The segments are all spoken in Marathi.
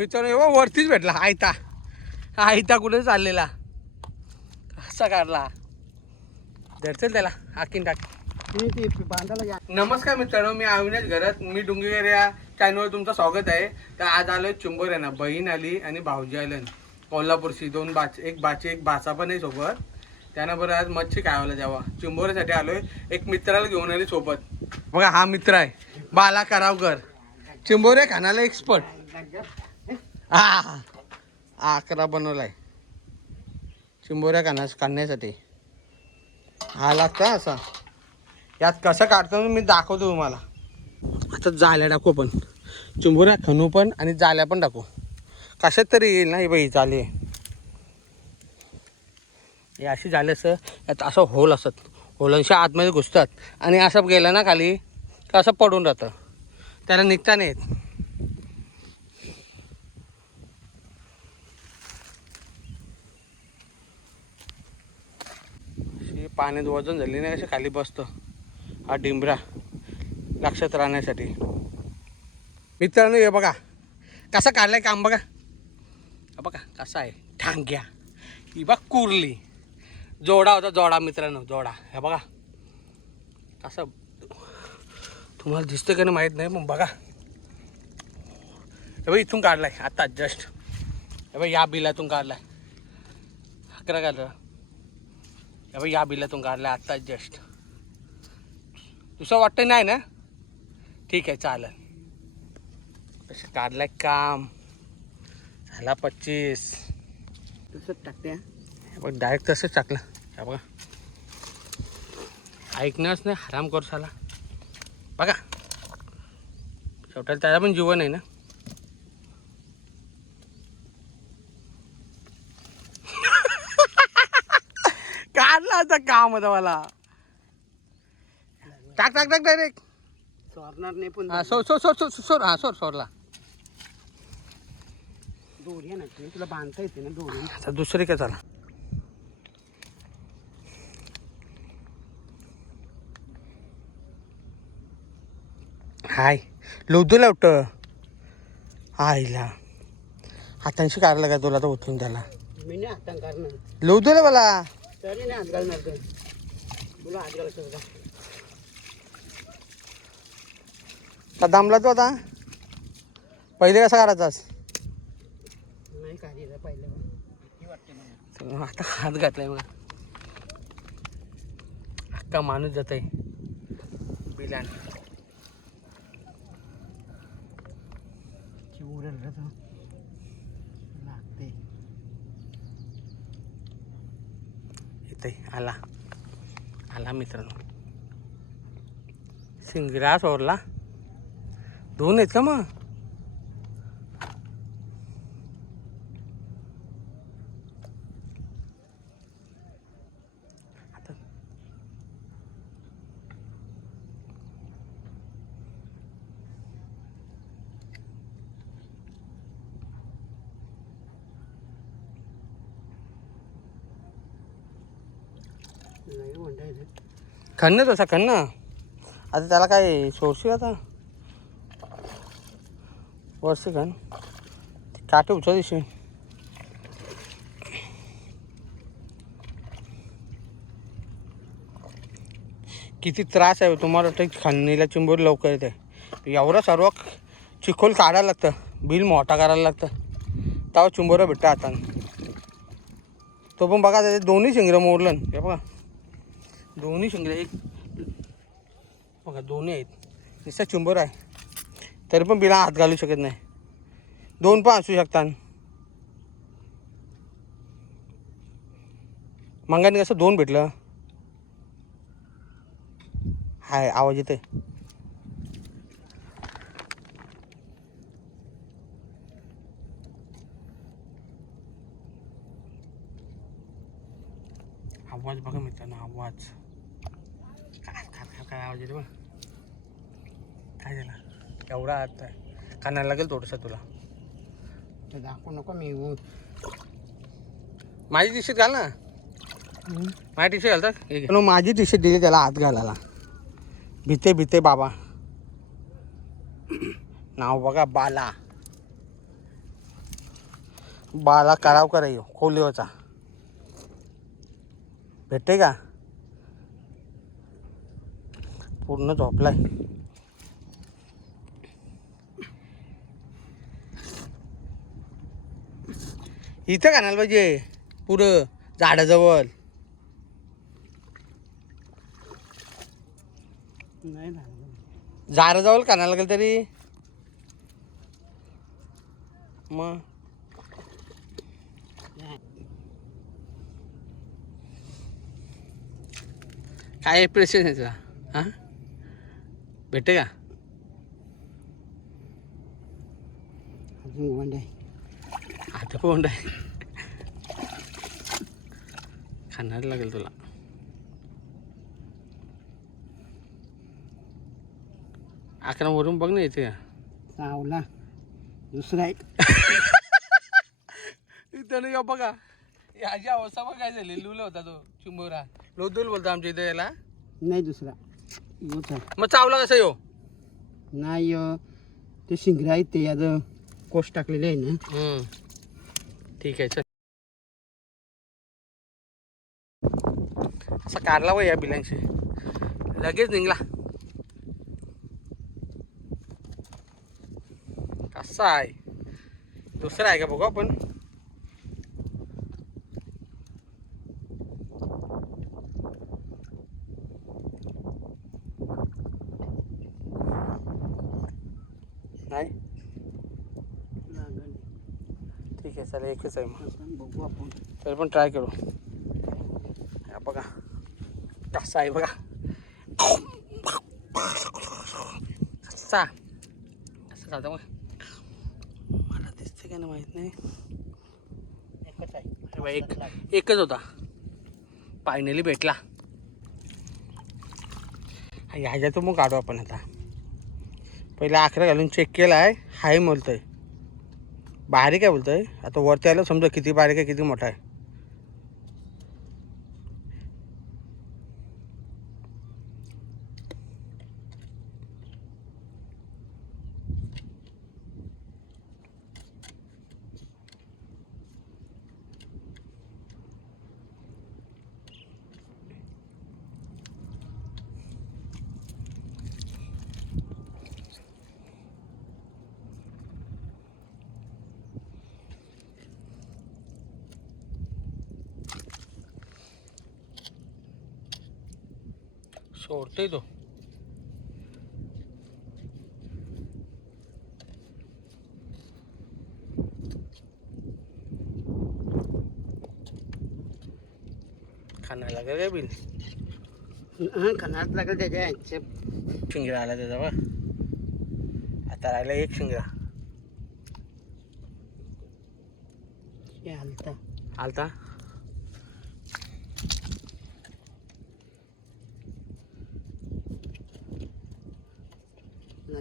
मित्रांनो एवढा वरतीच भेटला. आयता. आयता कुठे चाललेला? असा काढला? धरचल त्याला. आखीन टाक. नमस्कार मित्रांनो मी अविनाश घरात. मी डुंगीगर या चॅनलवर तुमचं स्वागत आहे. तर आज आलोय चुंबर आहे ना बहीण आली आणि भाऊजी आले. कोल्हापूरची दोन बाच एक बाची एक भाचा पण आहे सोबत. त्यानंतर आज मच्छी खायला जावा. चिंबोऱ्यासाठी आलोय. एक मित्राला घेऊन आली सोबत. बघा हा मित्र आहे. बाला करावकर. चिंबोऱ्या खाण्याला एक्सपर्ट हा आकरा बनवलाय. चिंबोऱ्या काढण्या काढण्यासाठी हा लागता असा. यात कसं काढतो मी दाखवतो तुम्हाला. आता जाल्या टाकू पण चिंबोऱ्या खणू पण आणि जाल्या पण टाकू. कशात तरी येईल ना बाई जाले हे अशी झाले असं यात असं होल असत होलांशी आतमध्ये घुसतात. आणि असं गेलं ना खाली तर असं पडून राहतं. त्याला निघता नाही येत अशी पाण्यात वजन झाली नाही अशी खाली बसतं. हा डिंबरा लक्षात राहण्यासाठी. मित्रांनो हे बघा. कसा काढलंय काम बघा. बघा कसा आहे. ठांग्या. ही बघ कुरली. जोडा होता जोडा मित्रांनो जोडा. हे बघा. कसं तुम्हाला दिसतं का नाही माहीत नाही पण बघा. हे बघ इथून काढलाय. आता जस्ट हे बघ या बिलातून काढलाय. अकरा काढला. बघ या बिलातून काढलाय आता जस्ट दुसरं वाटतं नाही ना? ठीक आहे चालेल. तसं काढलाय काम. झाला पच्चीस. तसंच टाकते बघ डायरेक्ट तसंच टाकलं. हे बघा. ऐकणंच नाही हराम करू साला. बघा. शेवटाला त्याला पण जीवन आहे ना? आता काम होतं मला. टाक टाक टाक डायरेक्ट सोडणार नाही पण हा सोड सोड सोड सोड हा सोड सोडला. दोरी आहे ना ती, तुला बांधता येते ना दोरी. आता दुसरी काय चला हाय लोदू लावट आईला. हातांशी काढलं का तुला? तर उठून त्याला. मी नाही करणार मला. तरी नाही हात घालणार तर तुला हात घालायचं होता. का दमला तो आता? पहिले कसा काढायचास नाही काढलं पहिलं. वाटते मला. तर आता हात घातलाय मग अख्खा माणूस जात आहे बिलान चिवरेल रे तो लागते येतंय आला. आला मित्रांनो. शिंगरा सोडला दोन आहेत का मग आता नाही म्हणता खण तसा खण ना आता त्याला काय सोडशी आता? वर्षी खण काटे उचल दिशी किती त्रास आहे तुम्हाला वाटतं खणणीला चिंबोरी लवकर येते एवढं सर्व चिखोल काढायला लागतं. बिल मोठा करायला लागतं. तेव्हा चिंबोरं भेटतं आता. तो पण बघा त्याचे दोन्ही शिंगरं मोडलं. हे बघा. दोन्ही शेंगे एक बघा दोन्ही आहेत. नुसता चुंबर आहे. तरी पण बिना हात घालू शकत नाही. दोन पण असू शकतात. मंगाने कसं दोन भेटलं? हाय आवाज येतोय. आवाज बघा मित्रांनो आवाज काय काय काय आवाज येतो काय झालं? एवढा आत आहे कानाला लागेल थोडंसं तुला. ते दाखवू नको मी. उ- माझी शर्ट घाल ना. माझी टी शर्ट घालतात माझी शर्ट दिली त्याला हात घालायला. भीते भीते बाबा. नाव बघा बाला. बाला कराव करा येऊ खोलीवरचा. भेटते का? पूर्ण झोपलाय. इथं कानाला पाहिजे? पुढं झाडाजवळ. नाही झाडाजवळ कानाला लागेल तरी? मग? काय प्रेशर आहे तुला हां? भेटते का? अजून वंड आहे. आता कोंड आहे. खाणार लागेल तुला. अकरा वरून बघ ना का चावला. दुसरा एक. या बघा? याची अवस्था बघ काय झाली लुला होता तो चिंबोरा. लोदूल बोलतो आमच्या इथे याला. नाही दुसरा. मग चावला कसं यो? नाही अं, ते शिंगरे आहेत ते याचं कोष टाकलेले आहे ना. हम्म. ठीक आहे चल. असा काढला वय या बिलांशी. लगेच निघला. कसा आहे? दुसरा आहे का बघू आपण? नाही. ठीक आहे चला एकच आहे मग. बघू आपण. तरी पण ट्राय करू. बघा. कसा आहे बघा. कसा? असं जातं मग? मला दिसते का नाही माहीत नाही. एकच आहे. एक एकच होता. फायनली भेटला. ह्याच्यातून मग काढू आपण आता. पहिला अकरा घालून चेक केला आहे हाय बोलतोय. बारीक आहे बोलतोय. आता वरती आलं समजा किती बारीक आहे किती मोठा आहे. सोडतोय तो खाण्याला लागेल काय बिल हा खाण्यात लागेल त्याच्या ह्याचे शिंगरा आला त्याचा बा आता राहिला एक शिंगरा हे हलता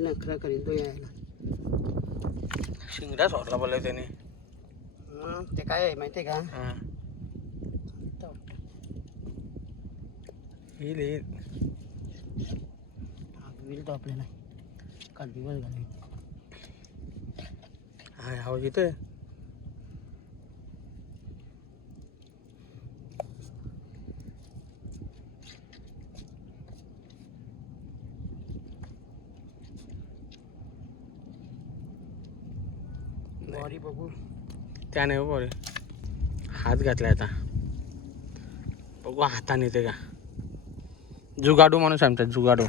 लागेल अकरा करीन तो यायला. शिंगरा सोडला बोलला त्याने. हं, ते काय आहे माहिती का? हा. येईल येईल. होईल तो आपल्याला. काल दिवस घालून हा आवाज येतोय? बॉडी बघू. त्या नाही बरे हात घातलाय आता. बघू हाताने येते का? जुगाडू माणूस आमचा जुगाडू.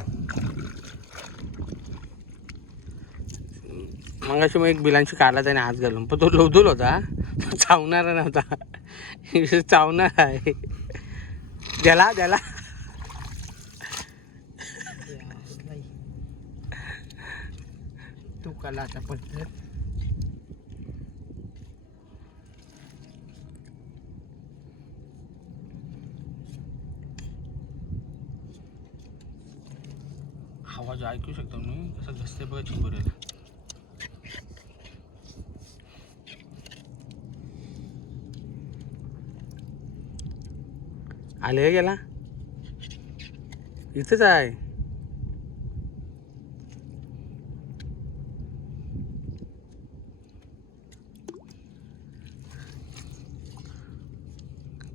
मग मग एक बिलांची काढला त्याने हात घालून पण तो लोदूल होता. तो चावणारा नव्हता. चावणार आहे. द्याला द्याला. तू काला आता पडलं आवाज ऐकू शकतो मी कसं घसते बघा चिंबोरीला आले गेला? इथंच आहे.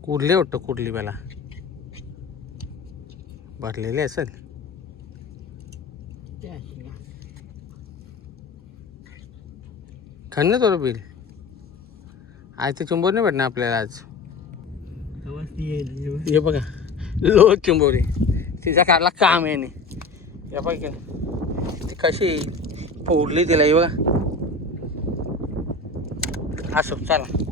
कुर्ली वाटतं कुर्ली मला. भरलेली असेल ते अशी ना. खंड तो बिल? आज ते चुंबोर नाही भेटणार आपल्याला आज. हे बघा लो चुंबोरी. तिचा काढला काम आहे नी या पाहिजे ती कशी फोडली तिला हे बघा. असो चला.